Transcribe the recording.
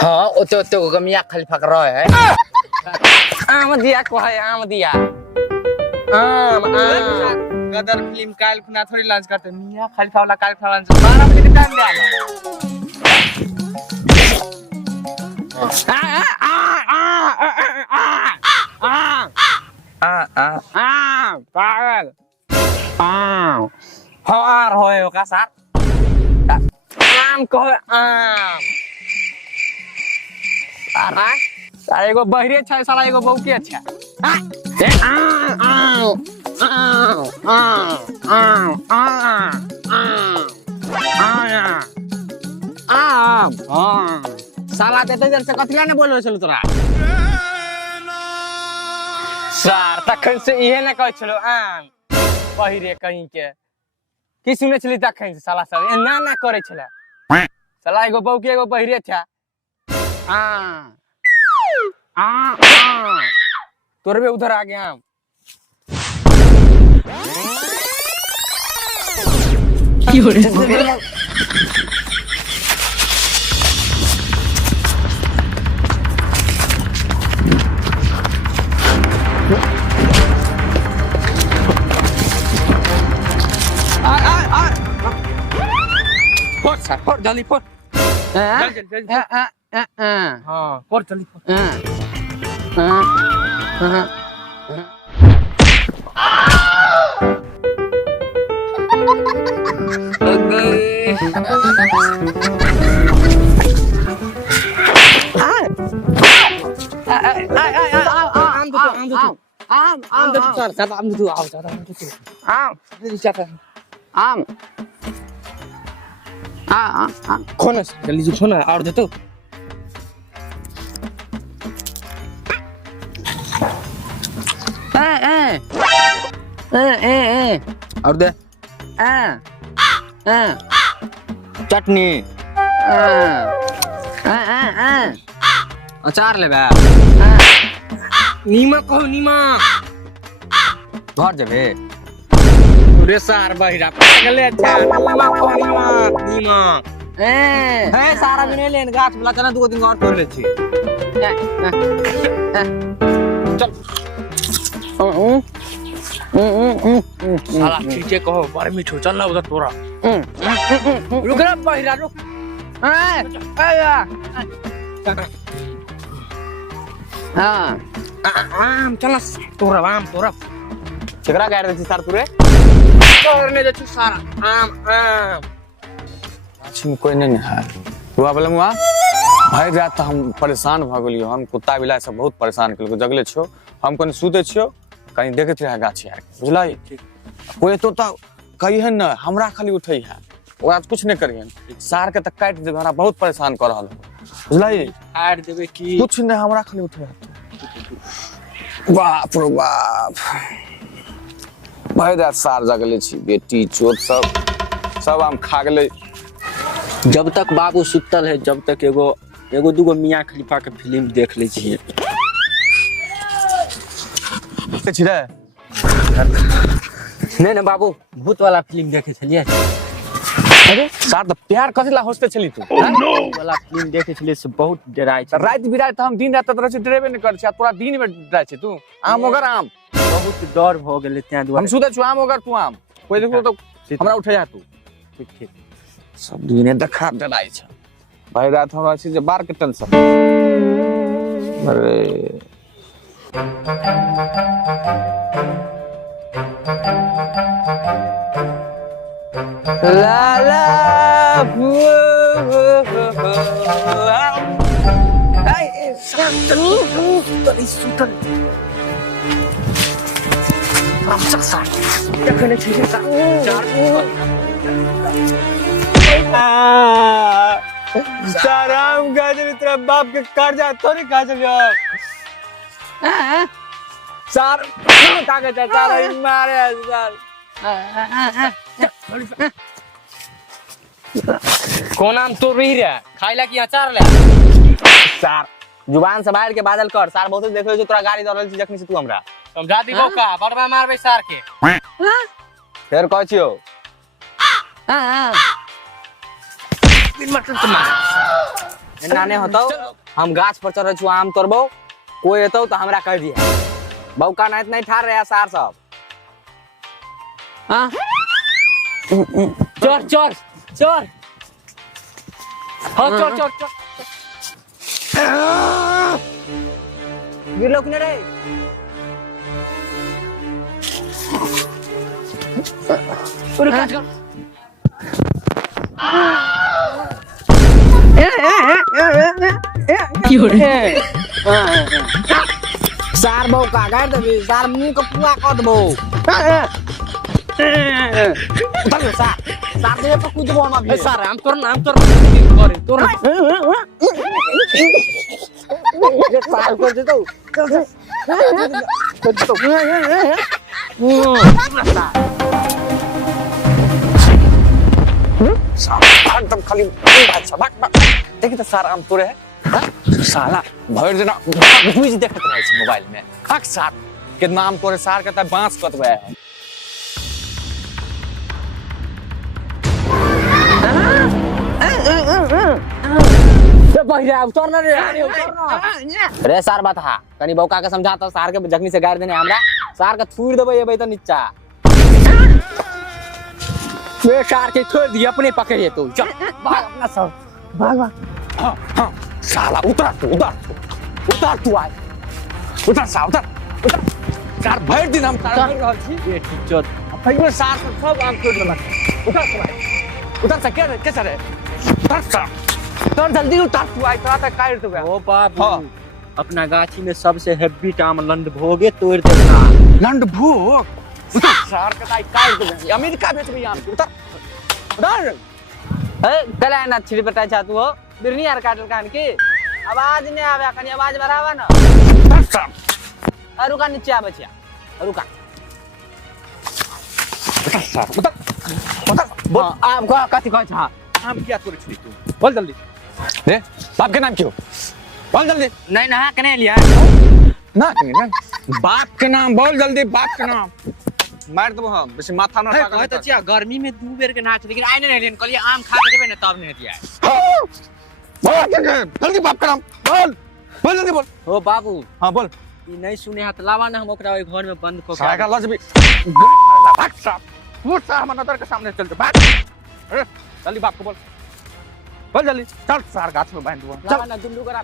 हाँ ओते ओते को मियां खलीफा कर रहा है आम दिया को है आम दिया आम गदर फिल्म काल खुना थोड़ी लॉन्च करते मियां खलीफा वाला काल लॉन्च 12 बजे के टाइम दे पागल हार होए का साथ आम को आम सारा सारा एगो बहरे छै साला एगो बौके अच्छा साला देते जर से कथिया ने बोलबे छलो तोरा सर तखन से इहे ने कहै छलो आम बहिरे कहीं के की सुने छली तखन से साला सब एना ना करे छले साला एगो बौके एगो बहिरे था तोरबे उधर आ गया आम की हो रे फोड़ जल्दी फोड़ जल्दी हाँ फोड़ जल्दी फोड़ खोना जल्दी से खोना और दे तो और दे चटनी अचार ले बे नीमक हो नीमक घर जबे रे सार बहिरा पागल अच्छा नीमक हो नीमक है सारा बिने लेन गाछ वाला तना दो दिन और तोड़ ले छी चल साला खींचे कहो बड़ मीठो चल ना उधर तोरा रुक रे बहिरा रुक आम चल तोरा आम तोरा चकरा गाड़ दे सार तोरे तोड़ने दे सारा आम आम अच्छी कोई नहीं है हुआ बोले मुआ भाई रात तो हम परेशान भ गेलियो हम कुत्ता बिलाई सब बहुत परेशान केलको जगले छियो हम कोन सुते छियो कहीं देखत रहे गाछी यार बुझलाई कोई तो कहिए न हमरा खाली उठई है वो आज कुछ नहीं करियन सार के तक काट दे हमरा बहुत परेशान कर रहल बुझलाई काट देबे की कुछ नहीं हमरा खाली उठई है बाप रे बाप भाई रात सार जगले छी बेटी चोट सब हम खा गेले जब तक बाबू सुतल है जब तक एगो दूगो मियां खलीफा के फिल्म देख ले छिए नहीं ना बाबू भूत वाला फिल्म देखे छलिए अरे सार तो प्यार कथि होस्ते छली तू वाला फिल्म देखे छलिए से बहुत डराय छ रात बिरात हम दिन रात तरह से डरेबे नहीं कर छ तोरा दिन में डराय छ तू आम मगर आम बहुत डर भ गेले त्या दुआरे हम सुते छु आम मगर तू आम कोई देखो तो हमरा उठे जा तू ठीक ठीक सब दिने देखा डराय छ भाई रात हमरा छी जे बार के टेंशन अरे ला ला साराम गाजर तेरा बाप के कर्जा थोड़ी खा सके सार कागे चाचा मारे सार कौन आम तोड़ रही रे खाइला की अचार ले सार जुबान संभाल के बादल कर सार बहुत देख ले तोरा गाड़ी दौड़ल छी जखनी से तू हमरा समझा दी बौका बड़वा मारबे सार के फिर कहै छियो मत मार नाने होतो हम गाछ पर चढ़े छु आम तोड़बो कोई एतो तो हमरा कह दिया बौका नाइत नहीं ठार रहे सार सब हां चोर चोर चोर हां चोर चोर चोर गिर लोग ने रे उरे काट कर सार बौ का गाड़ देबी सार मुंह के पूरा कर देबो उधर सार दे पे कूद बोना भी सार हम तोर नाम तोर करे तोर ये सार कर दे तो एकदम खाली देखी तो सारा आम तोड़े है साला भर देना बुझ देखत रहे छै मोबाइल में खाक सार कितना आम तोड़े सार के त बांस कटबे है रे बहिरा उतर ना रे उतर रे सार बात हा कनी बौका के समझा तो सार के जखनी से गाड़ देने हमरा सार के थूर देबे एबे त नीचा वे सार के छोड़ दी अपने पकड़िए तू चल भाग अपना सब भाग भाग हां हां साला उतर तू आय उतर सा उतर सार भर दिन हम तारा कर रहल छी ये टीचर पहिले सार सब आम तोड़ देलक उतर सा के सर उतर सा तो जल्दी उतर तू आय तोरा त काट देबे ओ बाबू अपना गाछी में सबसे हेवी आम लंड भोगे तोड़ देना लंड भोग उतर सार के ताई काट देबे अमेरिका बेचबे आम उतर ए कला ना छिड़ पटा जा तू हो बिरनी यार काटल कान की आवाज नहीं आवे कनी आवाज बढ़ावा ना रुका नीचे आ बचिया रुका उतर बोल आम को कथि कहै छ आम क्या तोड़ छी तू बोल जल्दी रे बाप के नाम क्यों बोल जल्दी नहीं नहा कने लिया ना बाप के नाम बोल जल्दी बाप के नाम मार दबो हम बेसी माथा ना कहै त छिया गर्मी में दू बेर के नाच लेकिन आइ नहीं लेन कहलिए आम खा के जेबे न तब नहीं दिया बोल जल्दी बाप का नाम बोल जल्दी बोल ओ बाबू हां बोल ई नहीं सुने हाथ लावा ना हम ओकरा ओइ घर में बंद को सारा लजबी भाग साहब वो सा हम नजर के सामने चल जा भाग अरे जल्दी बाप को बोल जल्दी चल सार गाछ में बांध दो लावा ना दुल्लू करा